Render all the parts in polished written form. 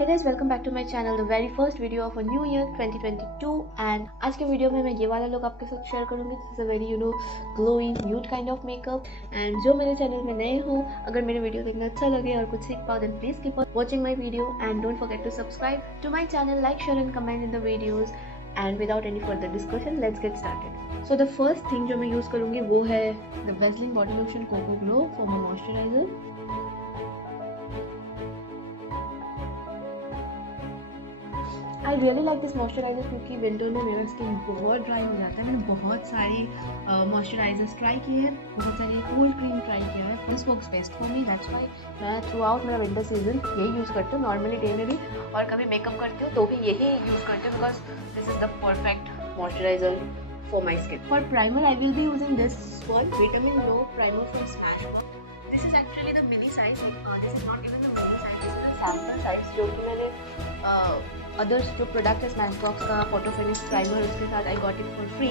Hey guys, welcome back to my channel, the very first video of a new year 2022 and आज के video में मैं ये वाला लुक आपके साथ शेयर करूंगी. This is a very glowing nude kind of makeup. And जो मेरे चैनल में नए हो, अगर मेरे वीडियो देखना अच्छा लगे और कुछ सीख पाओ then please keep on watching my video and don't forget to subscribe to my channel, like, share and comment in the videos. And without any further discussion let's get started. So the first thing जो मैं use करूंगी वो है the Vaseline body lotion cocoa glow for my moisturiser. I really like this moisturiser क्योंकि winter में मेरा skin बहुत dry हो जाता है. मैंने बहुत सारी मॉइस्चराइजर्स ट्राई किए हैं, बहुत सारी कोल्ड क्रीम ट्राई किया है. This works best for me, that's why मैं थ्रू आउट मेरा विंटर सीजन यही यूज़ करती हूँ. नॉर्मली डे में भी और कभी मेकअप करती हूँ तो भी यही यूज़ करती हूँ because this is the perfect moisturiser for my skin. For primer I will be using this one vitamin glow primer from Smashbox. This is actually the mini size. This is not even the mini size, this is the sample size जो कि मैंने others जो product है Smashbox का photo finish primer, उसके साथ I got it for free,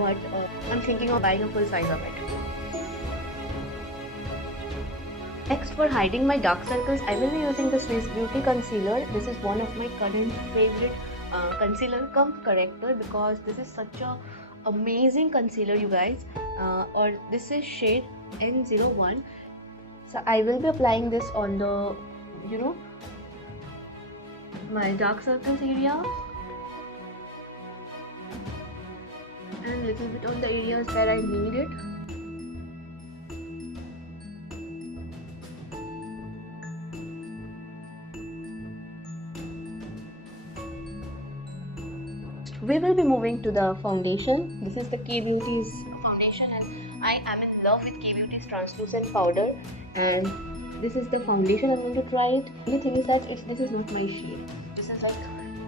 but I am thinking of buying a full size of it. Next, for hiding my dark circles, I will be using the Swiss Beauty concealer. This is one of my current favorite concealer cum corrector because this is such a amazing concealer, you guys. Or this is shade N01. So I will be applying this on the, my dark circles area and little bit on the areas where I need it. We will be moving to the foundation. This is the K Beauty's foundation and I am in love with K Beauty's translucent powder, and this is the foundation I'm going to try it. The thing is that this is not my shade. This is like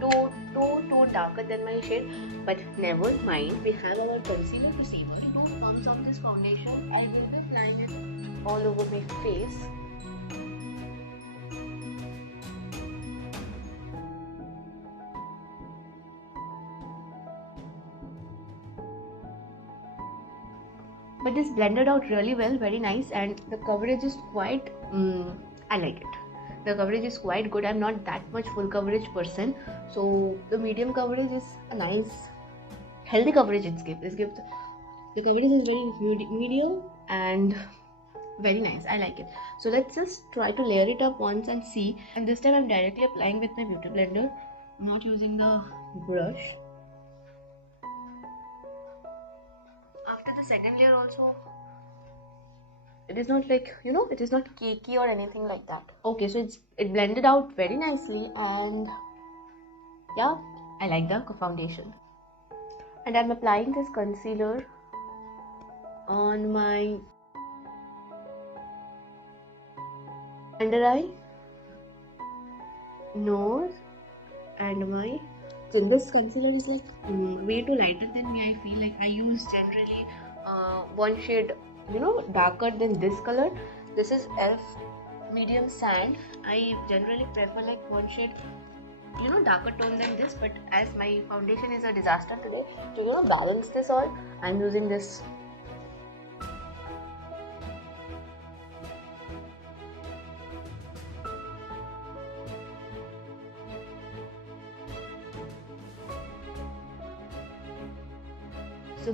two darker than my shade, but never mind. We have our concealer to save our 2 pumps of this foundation. I will be applying it all over my face. But this blended out really well, very nice, and the coverage is quite I like it. The coverage is quite good. I'm not that much full coverage person, so the medium coverage is a nice healthy coverage it gives. The coverage is very medium and very nice. I like it. So let's just try to layer it up once and see. And this time I'm directly applying with my beauty blender. I'm not using the brush. After the second layer also, it is not like, it is not cakey or anything like that. Okay, so it blended out very nicely, and yeah, I like the foundation. And I'm applying this concealer on my under eye, nose, and my chin. This concealer is like way too lighter than me. I feel like I use generally one shade darker than this color. This is Elf medium sand. I generally prefer like one shade darker tone than this, but as my foundation is a disaster today, to balance this all, I'm using this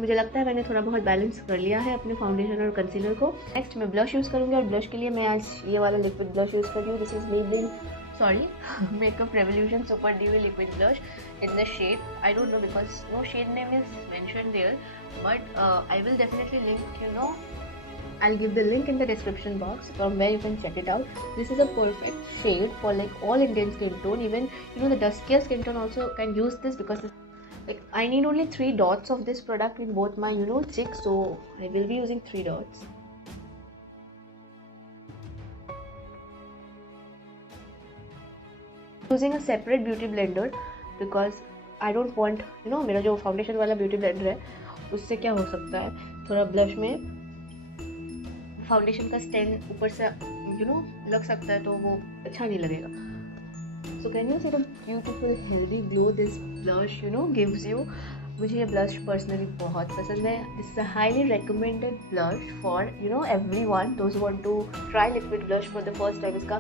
मुझे लगता है मैंने थोड़ा बहुत balance कर लिया है अपने फाउंडेशन और कंसीलर को. नेक्स्ट मैं ब्लश यूज़ करूँगी और ब्लश के लिए मैं आज ये वाला लिक्विड ब्लश यूज़ कर रही हूँ. This is Makeup Revolution super dewy liquid blush in the shade, I don't know because no shade name is mentioned there, but I will definitely link I'll give the link in the description box from where you can check it out. This is a perfect shade for like all Indian skin tone. Even the duskier skin tone also can use this because I need only 3 dots of this product in both my cheeks, so I will be using 3 dots. Using a separate beauty blender because I don't want मेरा जो foundation वाला beauty blender है उससे क्या हो सकता है, थोड़ा ब्लश में फाउंडेशन का स्टैंड ऊपर से लग सकता है तो वो अच्छा नहीं लगेगा. So can you see the beautiful healthy glow this blush gives you? मुझे ये ब्लश पर्सनली बहुत पसंद है. This is a highly recommended blush for everyone those who want to try liquid blush for the first time. इसका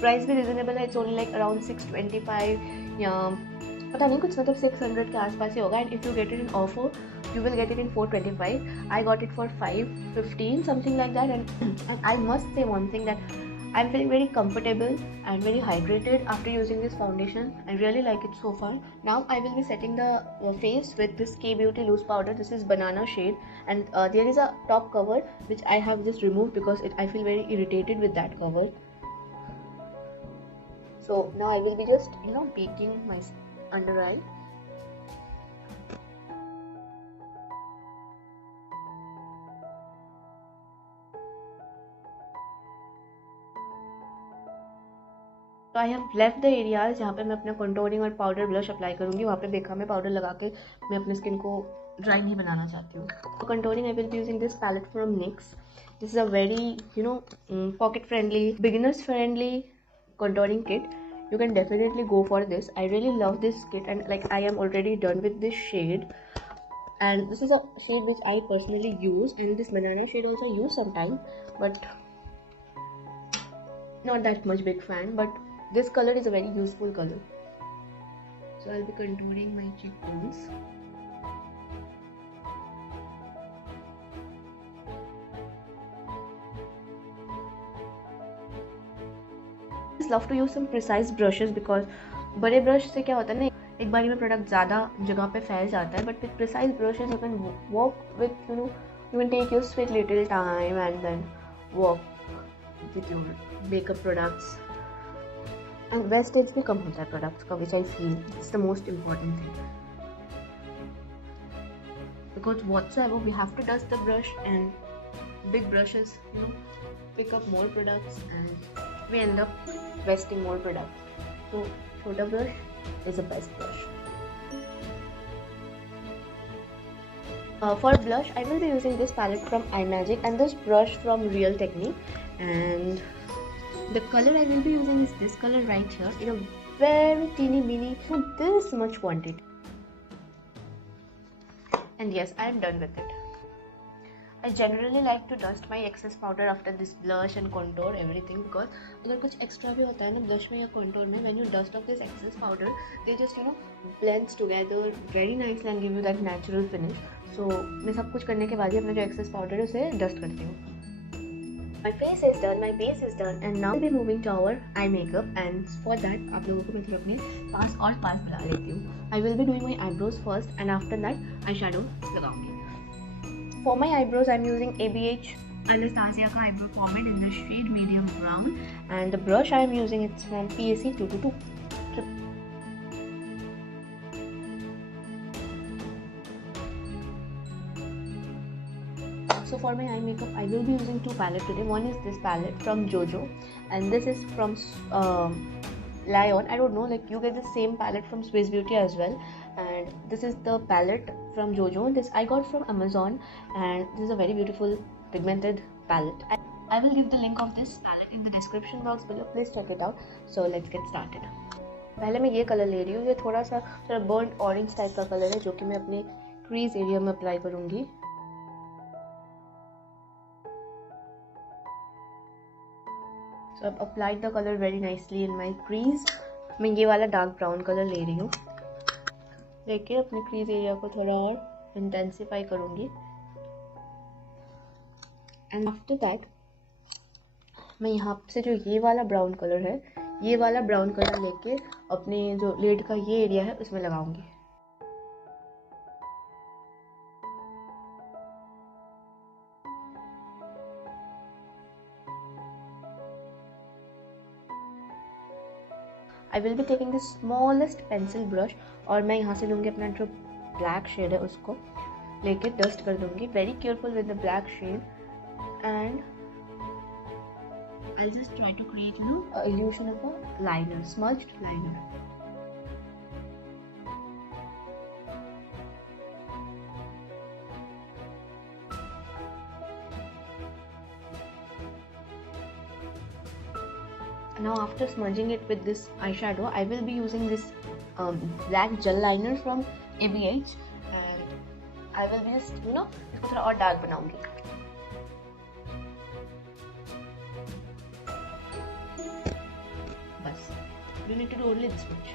price भी reasonable है, it's only like around 625 या पता नहीं कुछ मतलब 600 के आसपास ही होगा. And if you get it in offer you will get it in 425. I got it for 515 something like that. And I must say one thing, that I'm feeling very comfortable and very hydrated after using this foundation. I really like it so far. Now I will be setting the face with this K Beauty loose powder. This is banana shade, and there is a top cover which I have just removed because I feel very irritated with that cover. So now I will be just baking my under eye. तो I have left the areas जहाँ पे मैं अपना contouring और powder blush apply करूँगी. वहाँ पे देखा मैं पाउडर लगा के मैं अपने स्किन को ड्राई नहीं बनाना चाहती हूँ. Contouring I will be using this palette from NYX. This is a very pocket friendly, beginners friendly contouring kit. You can definitely go for this. I really love this kit, and like I am already done with this shade, and this is a shade which I personally use, and this banana shade also I use sometimes, but not that much big fan. But this color is a very useful color. So I'll be contouring my cheekbones. Love to use some precise brushes because बड़े brush से क्या होता है ना, एक बारी में product ज़्यादा जगह पे फैल जाता है. But with precise brushes you can work with you can take your sweet little time and then work with your makeup products. And wastage भी कम होता है प्रोडक्ट्स का, which I feel it's the most important thing. Because whatsoever we have to dust the brush, and big brushes pick up more products and we end up wasting more product. So छोटा brush is the best brush. For blush I will be using this palette from iMagic and this brush from Real Technique, and the color I will be using is this color right here in a very teeny mini, so this much quantity. And yes, I am done with it. I generally like to dust my excess powder after this blush and contour everything, because अगर कुछ extra भी होता है ना blush में या contour में, when you dust off this excess powder, they just blends together very nicely and give you that natural finish. So मैं सब कुछ करने के बाद ही अपना जो excess powder है उसे dust करती हूँ. My face is done, my base is done, and now we'll be moving to our eye makeup. And for that आप लोगों को मैं थोड़ा अपने पास बुला लेती हूँ. I will be doing my eyebrows first, and after that eyeshadow लगाऊंगी. For my eyebrows, I'm using ABH Anastasia का eyebrow pomade in the shade medium brown, and the brush I'm using it's from PAC 222. So for my eye makeup, I will be using two palettes today. One is this palette from Jojo, and this is from Lion. I don't know, like you get the same palette from Swiss Beauty as well. And this is the palette from Jojo. This I got from Amazon, and this is a very beautiful pigmented palette. I will give the link of this palette in the description box below. Please check it out. So let's get started. पहले मैं ये colour ले रही हूँ. ये थोड़ा burnt orange type का colour है जो कि मैं अपने क्रीज एरिया में अप्लाई करूँगी. So I've applied the color very nicely in my crease. मैं ये वाला डार्क ब्राउन कलर ले रही हूँ. लेके अपने क्रीज एरिया को थोड़ा और इंटेंसिफाई करूँगी. एंड आफ्टर दैट मैं यहाँ से जो ये वाला ब्राउन कलर है, ये वाला ब्राउन कलर लेके अपने जो लिड का ये एरिया है उसमें लगाऊंगी. I will be taking the smallest pencil brush, और मैं यहाँ से लूँगी अपना जो ब्लैक शेड है उसको लेके डस्ट कर दूँगी. Very careful with the black shade, and I'll just try to create a illusion of a liner, smudged liner. Now after smudging it with this eyeshadow, I will be using this black gel liner from ABH, and I will be just इसको थोड़ा और dark बनाऊंगी. we need to do only this much.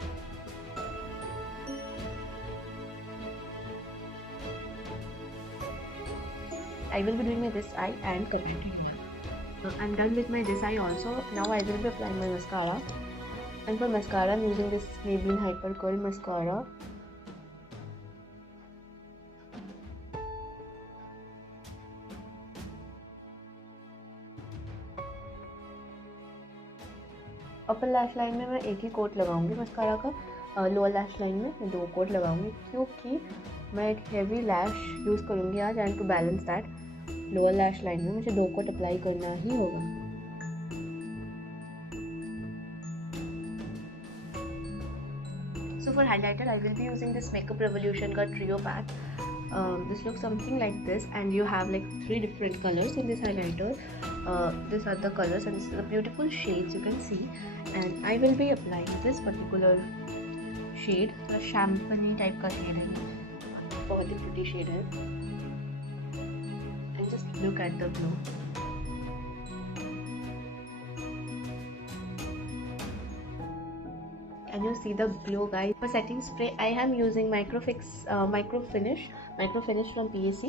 I will be doing my this eye and correcting here. So I'm done with my this eye also. Now I will be applying my mascara. And for mascara, I'm using this Maybelline Hyper Curl mascara. Upper lash line में मैं एक ही coat लगाऊंगी mascara का, lower lash line में मैं 2 coat लगाऊंगी क्योंकि मैं एक हेवी लैश यूज़ करूंगी आज, and to balance that lower lash line में मुझे 2 कोट अप्लाई करना ही होगा. So for highlighter, I will be using this Makeup Revolution का Trio Pack. This looks something like this, and you have like 3 different colors in this highlighter. These are the colors, and this is the beautiful shades you can see. And I will be applying this particular shade, the champagne type का shade है, बहुत ही pretty shade है. And just look at the glow. And you see the glow, guys. For setting spray, I am using Micro Finish from PAC.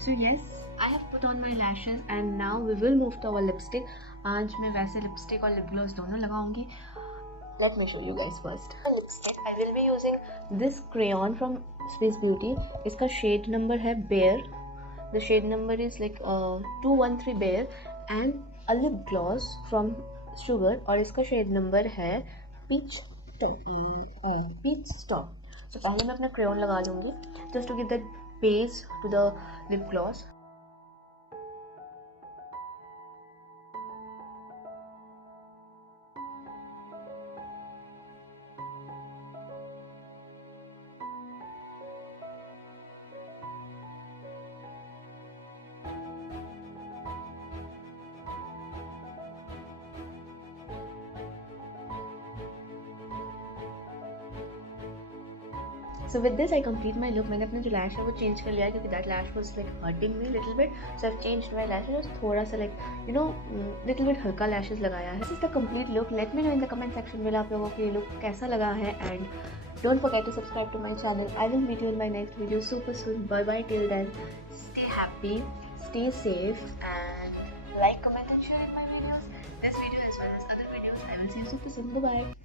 So yes, I have put on my lashes, and now we will move to our lipstick. आज मैं वैसे lipstick और lip gloss दोनों लगाऊंगी. Let me show you guys first. Lipstick, I will be using this crayon from Swiss Beauty. इसका shade number है Bare. The shade number is like 213 Bare, and a lip gloss from Sugar, और इसका shade number है Peach Stop. So पहले मैं अपना crayon लगा लूँगी just to give that base to the lip gloss. So with this I complete my look. मैंने अपना जो lash है वो change कर लिया क्योंकि that lash was like hurting me little bit, so I've changed my lashes. थोड़ा सा like you know little bit हल्का lashes लगाया है. This is the complete look. Let me know in the comment section में आप लोगों को ये look कैसा लगा है, and don't forget to subscribe to my channel. I will meet you in my next video super soon. Bye bye till then. Stay happy, stay safe, and like, comment and share my videos. This video as well as other videos. I will see you super soon. Bye bye.